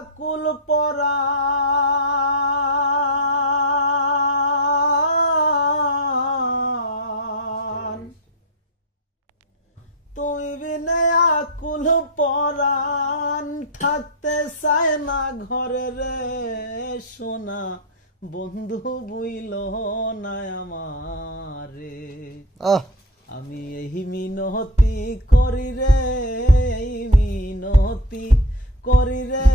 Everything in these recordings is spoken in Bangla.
আকুল পরাণ তুমি বিনে আকুল পরাণ থাকতে চায় না ঘরে রে সোনা বন্ধু বুইল না আমারে আমি এই মিনতি করি রে এই মিনতি করি রে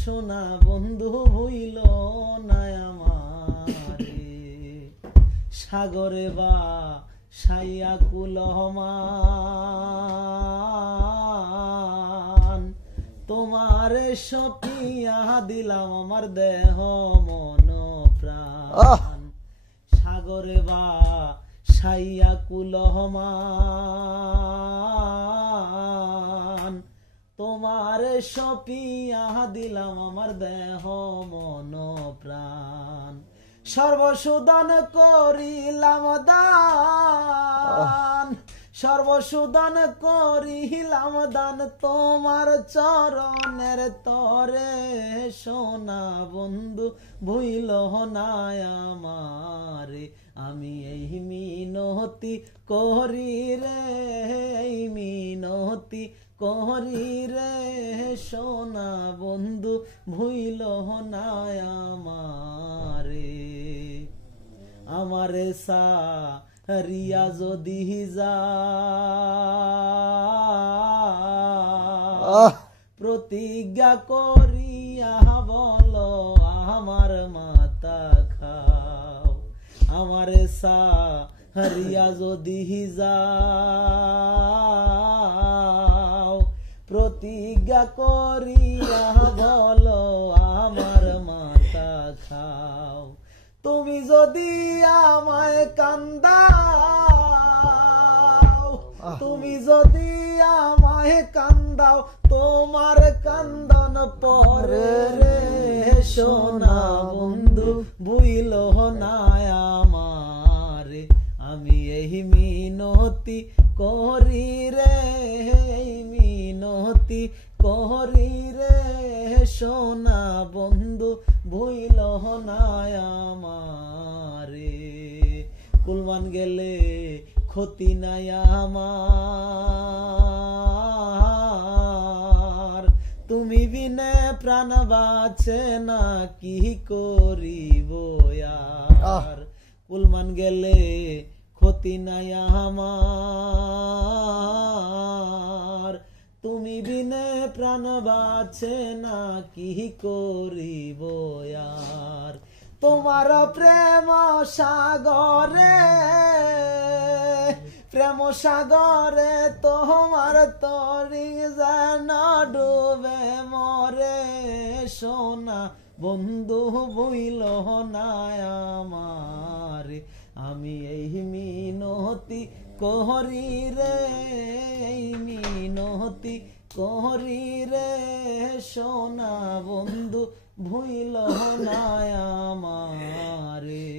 সোনা বন্ধু ভুইল না আমারে সাগরে বা সাইয়া কুলহমান তোমারে সপিয়া দিলাম আমার দেহ মন প্রাণ সাগরে বা সাইয়া কুলহমান তোমারে সপিয়া দিলাম আমার দেহ মন প্রাণ সর্বসুদান করিলাম দান সর্বসুদান করিলাম দান তোমার চরণের তরে সোনা বন্ধু ভুইল না আমারে আমি এই মিনতি করি রে এই মিনতি করি রে সোনা বন্ধু ভুইল না আমারে আমারে সারিয়া যদি যা প্রতিজ্ঞা করিয়া বলো আমার মাতা খাও আমারে সারিয়া যদি যাও প্রতিজ্ঞা করিয়া বলো আমার মাতা খাও তুমি যদি আমায় কান্দাও তুমি যদি আমায় কান্দাও তোমার কান্দন পরে রে সোনা বন্ধু ভুইল না আমারে আমি এই মিনতি করি রে এই মিনতি করি রে সোনা বন্ধু ভুইল না আমারে কুলমান গেলে ক্ষতি নাই আমার তুমি বিনে প্রাণ বাঁচে না কি করিব আর কুলমান গেলে ক্ষতি নাই আমার তুমি বিনে প্রাণ বাঁচে না কি করিব আর তোমার প্রেম সাগরে তোমার তরি যেন ডুবে মরে সোনা বন্ধু ভুইল না আমারে আমি এই মিনতি করি রে এই মিনতি করি রে সোনা বন্ধু ভুইল না আমারে।